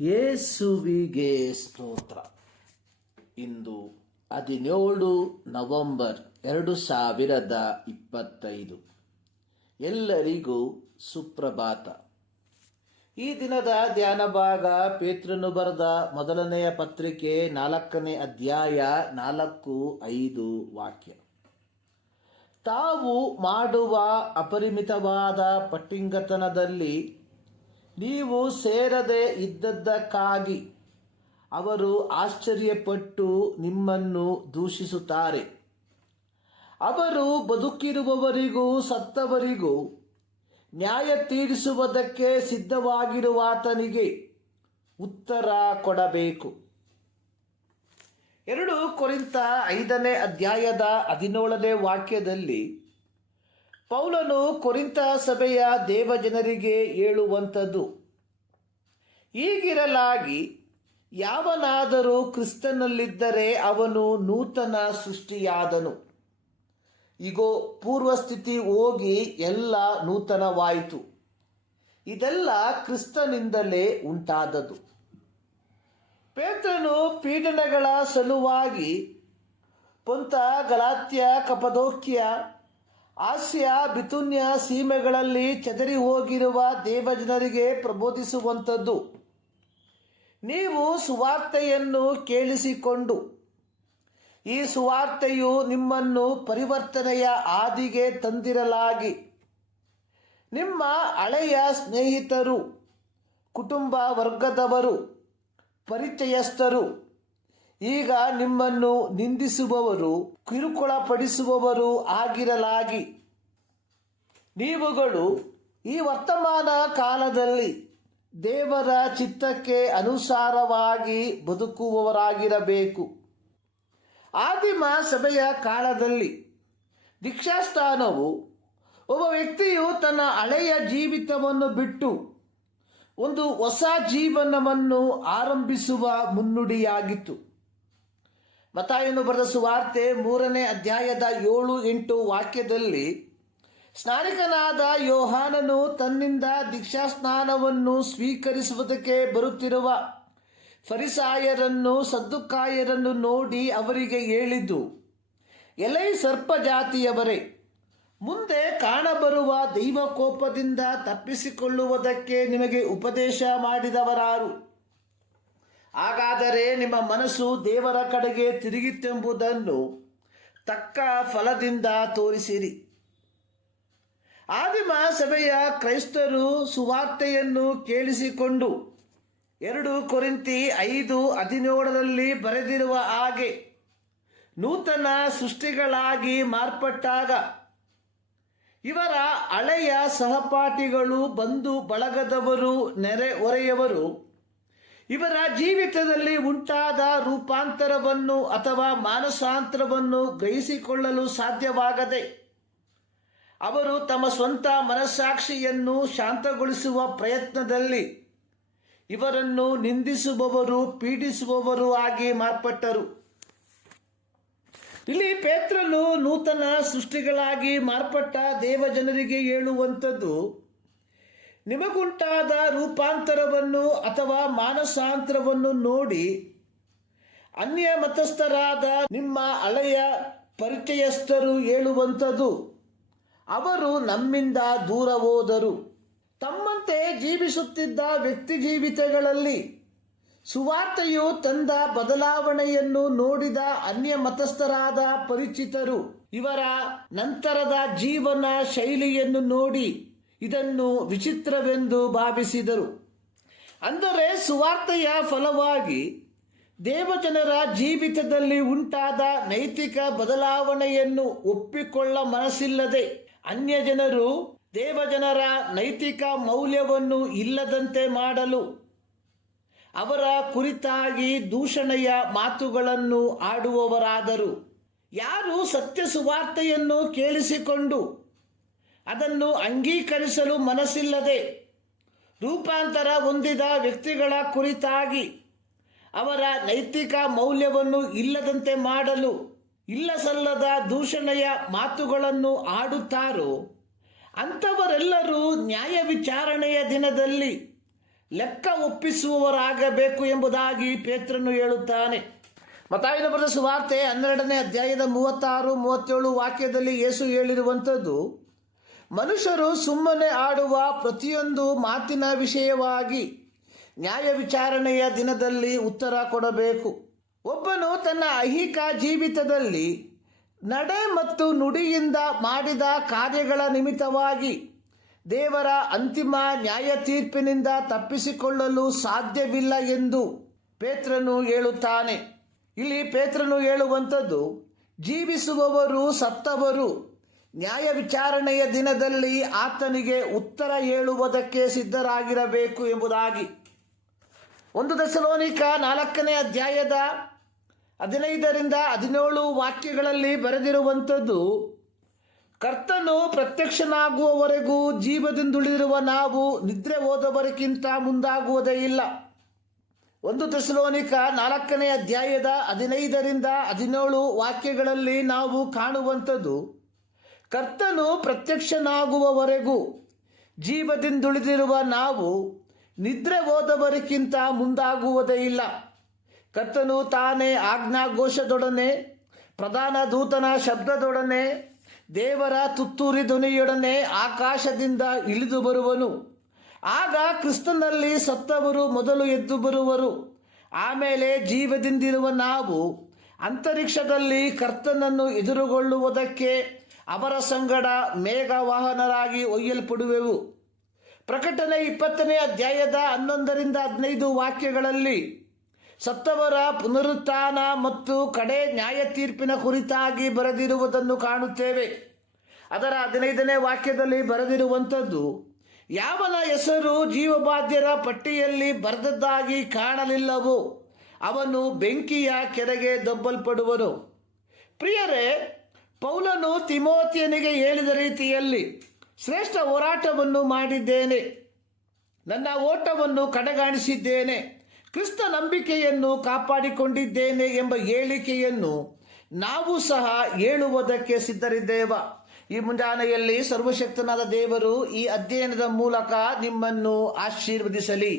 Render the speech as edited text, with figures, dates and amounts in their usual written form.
ಯೇಸುವಿಗೆ ಸ್ತೋತ್ರ. ಇಂದು 17 ನವೆಂಬರ್ 2025. ಎಲ್ಲರಿಗೂ ಸುಪ್ರಭಾತ. ಈ ದಿನದ ಧ್ಯಾನ ಭಾಗ ಪೇತ್ರನು ಬರೆದ ಮೊದಲನೆಯ ಪತ್ರಿಕೆ 4ನೇ ಅಧ್ಯಾಯ 4-5 ವಾಕ್ಯ. ತಾವು ಮಾಡುವ ಅಪರಿಮಿತವಾದ ಪಟ್ಟಿಂಗತನದಲ್ಲಿ ನೀವು ಸೇರದೆ ಇದ್ದದ್ದಕ್ಕಾಗಿ ಅವರು ಆಶ್ಚರ್ಯಪಟ್ಟು ನಿಮ್ಮನ್ನು ದೂಷಿಸುತ್ತಾರೆ. ಅವರು ಬದುಕಿರುವವರಿಗೂ ಸತ್ತವರಿಗೂ ನ್ಯಾಯ ತೀರಿಸುವುದಕ್ಕೆ ಸಿದ್ಧವಾಗಿರುವಾತನಿಗೆ ಉತ್ತರ ಕೊಡಬೇಕು. 2 ಕೊರಿಂಥ 5ನೇ ಅಧ್ಯಾಯದ 17ನೇ ವಾಕ್ಯದಲ್ಲಿ ಪೌಲನು ಕೊರಿಂಥ ಸಭೆಯ ದೇವಜನರಿಗೆ ಹೇಳುವಂಥದ್ದು, ಹೀಗಿರಲಾಗಿ ಯಾವನಾದರೂ ಕ್ರಿಸ್ತನಲ್ಲಿದ್ದರೆ ಅವನು ನೂತನ ಸೃಷ್ಟಿಯಾದನು. ಇಗೋ, ಪೂರ್ವಸ್ಥಿತಿ ಹೋಗಿ ಎಲ್ಲ ನೂತನವಾಯಿತು. ಇದೆಲ್ಲ ಕ್ರಿಸ್ತನಿಂದಲೇ ಉಂಟಾದದ್ದು. ಪೇತ್ರನು ಪೀಡನೆಗಳ ಸಲುವಾಗಿ ಪೊಂತ, ಗಲಾತ್ಯ, ಕಪದೋಕ್ಯ, ಆಸ್ಯ, ಬಿತುನ್ಯ ಸೀಮೆಗಳಲ್ಲಿ ಚದರಿ ಹೋಗಿರುವ ದೇವಜನರಿಗೆ ಪ್ರಬೋಧಿಸುವಂಥದ್ದು. ನೀವು ಸುವಾರ್ತೆಯನ್ನು ಕೇಳಿಸಿಕೊಂಡು ಈ ಸುವಾರ್ತೆಯು ನಿಮ್ಮನ್ನು ಪರಿವರ್ತನೆಯ ಹಾದಿಗೆ ತಂದಿರಲಾಗಿ ನಿಮ್ಮ ಹಳೆಯ ಸ್ನೇಹಿತರು, ಕುಟುಂಬ ವರ್ಗದವರು, ಪರಿಚಯಸ್ಥರು ಈಗ ನಿಮ್ಮನ್ನು ನಿಂದಿಸುವವರು, ಕಿರುಕುಳಪಡಿಸುವವರು ಆಗಿರಲಾಗಿ ನೀವುಗಳು ಈ ವರ್ತಮಾನ ಕಾಲದಲ್ಲಿ ದೇವರ ಚಿತ್ತಕ್ಕೆ ಅನುಸಾರವಾಗಿ ಬದುಕುವವರಾಗಿರಬೇಕು. ಆದಿಮ ಸಭೆಯ ಕಾಲದಲ್ಲಿ ದೀಕ್ಷಾಸ್ಥಾನವು ಒಬ್ಬ ವ್ಯಕ್ತಿಯು ತನ್ನ ಹಳೆಯ ಜೀವಿತವನ್ನು ಬಿಟ್ಟು ಒಂದು ಹೊಸ ಜೀವನವನ್ನು ಆರಂಭಿಸುವ ಮುನ್ನುಡಿಯಾಗಿತ್ತು. ಮತ್ತಾಯನು ಬರೆದ ಸುವಾರ್ತೆ 3ನೇ ಅಧ್ಯಾಯದ 7-8 ವಾಕ್ಯದಲ್ಲಿ ಸ್ನಾನಿಕನಾದ ಯೋಹಾನನು ತನ್ನಿಂದ ದೀಕ್ಷಾಸ್ನಾನವನ್ನು ಸ್ವೀಕರಿಸುವುದಕ್ಕೆ ಬರುತ್ತಿರುವ ಫರಿಸಾಯರನ್ನು, ಸದ್ದುಕಾಯರನ್ನು ನೋಡಿ ಅವರಿಗೆ ಹೇಳಿದ್ದು, ಎಲೈ ಸರ್ಪ ಜಾತಿಯವರೇ, ಮುಂದೆ ಕಾಣಬರುವ ದೈವಕೋಪದಿಂದ ತಪ್ಪಿಸಿಕೊಳ್ಳುವುದಕ್ಕೆ ನಿಮಗೆ ಉಪದೇಶ ಮಾಡಿದವರಾರು? ಹಾಗಾದರೆ ನಿಮ್ಮ ಮನಸ್ಸು ದೇವರ ಕಡೆಗೆ ತಿರುಗಿತೆಂಬುದನ್ನು ತಕ್ಕ ಫಲದಿಂದ ತೋರಿಸಿರಿ. ಆದಿಮ ಸಭೆಯ ಕ್ರೈಸ್ತರು ಸುವಾರ್ತೆಯನ್ನು ಕೇಳಿಸಿಕೊಂಡು 2 ಕೊರಿಂಥಿ 5:17 ಬರೆದಿರುವ ಹಾಗೆ ನೂತನ ಸೃಷ್ಟಿಗಳಾಗಿ ಮಾರ್ಪಟ್ಟಾಗ ಇವರ ಹಳೆಯ ಸಹಪಾಠಿಗಳು, ಬಂಧು ಬಳಗದವರು, ನೆರೆ ಹೊರೆಯವರು ಇವರ ಜೀವಿತದಲ್ಲಿ ಉಂಟಾದ ರೂಪಾಂತರವನ್ನು ಅಥವಾ ಮಾನಸಾಂತರವನ್ನು ಗ್ರಹಿಸಿಕೊಳ್ಳಲು ಸಾಧ್ಯವಾಗದೆ ಅವರು ತಮ್ಮ ಸ್ವಂತ ಮನಸ್ಸಾಕ್ಷಿಯನ್ನು ಶಾಂತಗೊಳಿಸುವ ಪ್ರಯತ್ನದಲ್ಲಿ ಇವರನ್ನು ನಿಂದಿಸುವವರು, ಪೀಡಿಸುವವರು ಆಗಿ ಮಾರ್ಪಟ್ಟರು. ಇಲ್ಲಿ ಪೇತ್ರನು ನೂತನ ಸೃಷ್ಟಿಗಳಾಗಿ ಮಾರ್ಪಟ್ಟ ದೇವಜನರಿಗೆ ಹೇಳುವಂಥದ್ದು, ನಿಮಗುಂಟಾದ ರೂಪಾಂತರವನ್ನು ಅಥವಾ ಮಾನಸಾಂತರವನ್ನು ನೋಡಿ ಅನ್ಯ ಮತಸ್ಥರಾದ ನಿಮ್ಮ ಹಳೆಯ ಪರಿಚಯಸ್ಥರು ಹೇಳುವಂಥದ್ದು, ಅವರು ನಮ್ಮಿಂದ ದೂರ ಹೋದರು. ತಮ್ಮಂತೆ ಜೀವಿಸುತ್ತಿದ್ದ ವ್ಯಕ್ತಿ ಜೀವಿತಗಳಲ್ಲಿ ಸುವಾರ್ತೆಯು ತಂದ ಬದಲಾವಣೆಯನ್ನು ನೋಡಿದ ಅನ್ಯ ಮತಸ್ಥರಾದ ಪರಿಚಿತರು ಇವರ ನಂತರದ ಜೀವನ ಶೈಲಿಯನ್ನು ನೋಡಿ ಇದನ್ನು ವಿಚಿತ್ರವೆಂದು ಭಾವಿಸಿದರು. ಅಂದರೆ ಸುವಾರ್ತೆಯ ಫಲವಾಗಿ ದೇವಜನರ ಜೀವಿತದಲ್ಲಿ ಉಂಟಾದ ನೈತಿಕ ಬದಲಾವಣೆಯನ್ನು ಒಪ್ಪಿಕೊಳ್ಳ ಮನಸ್ಸಿಲ್ಲದೆ ಅನ್ಯ ಜನರು ದೇವಜನರ ನೈತಿಕ ಮೌಲ್ಯವನ್ನು ಇಲ್ಲದಂತೆ ಮಾಡಲು ಅವರ ಕುರಿತಾಗಿ ದೂಷಣೆಯ ಮಾತುಗಳನ್ನು ಆಡುವವರಾದರು. ಯಾರು ಸತ್ಯ ಸುವಾರ್ತೆಯನ್ನು ಕೇಳಿಸಿಕೊಂಡು ಅದನ್ನು ಅಂಗೀಕರಿಸಲು ಮನಸ್ಸಿಲ್ಲದೆ ರೂಪಾಂತರ ಹೊಂದಿದ ವ್ಯಕ್ತಿಗಳ ಕುರಿತಾಗಿ ಅವರ ನೈತಿಕ ಮೌಲ್ಯವನ್ನು ಇಲ್ಲದಂತೆ ಮಾಡಲು ಇಲ್ಲಸಲ್ಲದ ದೂಷಣೆಯ ಮಾತುಗಳನ್ನು ಆಡುತ್ತಾರೋ ಅಂಥವರೆಲ್ಲರೂ ನ್ಯಾಯ ವಿಚಾರಣೆಯ ದಿನದಲ್ಲಿ ಲೆಕ್ಕ ಒಪ್ಪಿಸುವವರಾಗಬೇಕು ಎಂಬುದಾಗಿ ಪೇತ್ರನು ಹೇಳುತ್ತಾನೆ. ಮತ್ತಾಯನ ಬರೆದ ಸುವಾರ್ತೆ 12ನೇ ಅಧ್ಯಾಯದ 36-37 ವಾಕ್ಯದಲ್ಲಿ ಯೇಸು ಹೇಳಿರುವಂಥದ್ದು, ಮನುಷ್ಯರು ಸುಮ್ಮನೆ ಆಡುವ ಪ್ರತಿಯೊಂದು ಮಾತಿನ ವಿಷಯವಾಗಿ ನ್ಯಾಯ ವಿಚಾರಣೆಯ ದಿನದಲ್ಲಿ ಉತ್ತರ ಕೊಡಬೇಕು. ಒಬ್ಬನು ತನ್ನ ಐಹಿಕ ಜೀವಿತದಲ್ಲಿ ನಡೆ ಮತ್ತು ನುಡಿಯಿಂದ ಮಾಡಿದ ಕಾರ್ಯಗಳ ನಿಮಿತ್ತವಾಗಿ ದೇವರ ಅಂತಿಮ ನ್ಯಾಯ ತೀರ್ಪಿನಿಂದ ತಪ್ಪಿಸಿಕೊಳ್ಳಲು ಸಾಧ್ಯವಿಲ್ಲ ಎಂದು ಪೇತ್ರನು ಹೇಳುತ್ತಾನೆ. ಇಲ್ಲಿ ಪೇತ್ರನು ಹೇಳುವಂಥದ್ದು, ಜೀವಿಸುವವರು ಸತ್ತವರು ನ್ಯಾಯ ವಿಚಾರಣೆಯ ದಿನದಲ್ಲಿ ಆತನಿಗೆ ಉತ್ತರ ಹೇಳುವುದಕ್ಕೆ ಸಿದ್ಧರಾಗಿರಬೇಕು ಎಂಬುದಾಗಿ. 1 ಥೆಸಲೋನಿಕ 4ನೇ ಅಧ್ಯಾಯದ 15-17 ವಾಕ್ಯಗಳಲ್ಲಿ ಬರೆದಿರುವಂಥದ್ದು, ಕರ್ತನು ಪ್ರತ್ಯಕ್ಷನಾಗುವವರೆಗೂ ಜೀವದಿಂದುಳಿದಿರುವ ನಾವು ನಿದ್ರೆ ಹೋದವರಿಗಿಂತ ಮುಂದಾಗುವುದೇ ಇಲ್ಲ. 1 ಥೆಸಲೋನಿಕ 4ನೇ ಅಧ್ಯಾಯದ 15-17 ವಾಕ್ಯಗಳಲ್ಲಿ ನಾವು ಕಾಣುವಂಥದ್ದು, ಕರ್ತನು ಪ್ರತ್ಯಕ್ಷನಾಗುವವರೆಗೂ ಜೀವದಿಂದುಳಿದಿರುವ ನಾವು ನಿದ್ರೆ ಹೋದವರಿಗಿಂತ ಮುಂದಾಗುವುದೇ ಇಲ್ಲ. ಕರ್ತನು ತಾನೇ ಆಜ್ಞಾಘೋಷದೊಡನೆ, ಪ್ರಧಾನ ದೂತನ ಶಬ್ದದೊಡನೆ, ದೇವರ ತುತ್ತೂರಿ ಧ್ವನಿಯೊಡನೆ ಆಕಾಶದಿಂದ ಇಳಿದು ಬರುವನು. ಆಗ ಕ್ರಿಸ್ತನಲ್ಲಿ ಸತ್ತವರು ಮೊದಲು ಎದ್ದು ಬರುವರು. ಆಮೇಲೆ ಜೀವದಿಂದಿರುವ ನಾವು ಅಂತರಿಕ್ಷದಲ್ಲಿ ಕರ್ತನನ್ನು ಎದುರುಗೊಳ್ಳುವುದಕ್ಕೆ ಅವರ ಸಂಗಡ ಮೇಘವಾಹನರಾಗಿ ಒಯ್ಯಲ್ಪಡುವೆವು. ಪ್ರಕಟಣೆ 20ನೇ ಅಧ್ಯಾಯದ 11-15 ವಾಕ್ಯಗಳಲ್ಲಿ ಸತ್ತವರ ಪುನರುತ್ಥಾನ ಮತ್ತು ಕಡೆ ನ್ಯಾಯ ತೀರ್ಪಿನ ಕುರಿತಾಗಿ ಬರೆದಿರುವುದನ್ನು ಕಾಣುತ್ತೇವೆ. ಅದರ 15ನೇ ವಾಕ್ಯದಲ್ಲಿ ಬರೆದಿರುವಂಥದ್ದು, ಯಾವನ ಹೆಸರು ಜೀವಬಾಧ್ಯರ ಪಟ್ಟಿಯಲ್ಲಿ ಬರೆದದ್ದಾಗಿ ಕಾಣಲಿಲ್ಲವೋ ಅವನು ಬೆಂಕಿಯ ಕೆರೆಗೆ ದಬ್ಬಲ್ಪಡುವನು. ಪ್ರಿಯರೇ, ಪೌಲನು ತಿಮೋಥಿಯನಿಗೆ ಹೇಳಿದ ರೀತಿಯಲ್ಲಿ ಶ್ರೇಷ್ಠ ಹೋರಾಟವನ್ನು ಮಾಡಿದ್ದೇನೆ, ನನ್ನ ಓಟವನ್ನು ಕಡೆಗಾಣಿಸಿದ್ದೇನೆ, ಕ್ರಿಸ್ತ ನಂಬಿಕೆಯನ್ನು ಕಾಪಾಡಿಕೊಂಡಿದ್ದೇನೆ ಎಂಬ ಹೇಳಿಕೆಯನ್ನು ನಾವು ಸಹ ಹೇಳುವುದಕ್ಕೆ ಸಿದ್ಧರಿದ್ದೇವ. ಈ ಮುಂಜಾನೆಯಲ್ಲಿ ಸರ್ವಶಕ್ತನಾದ ದೇವರು ಈ ಅಧ್ಯಯನದ ಮೂಲಕ ನಿಮ್ಮನ್ನು ಆಶೀರ್ವದಿಸಲಿ.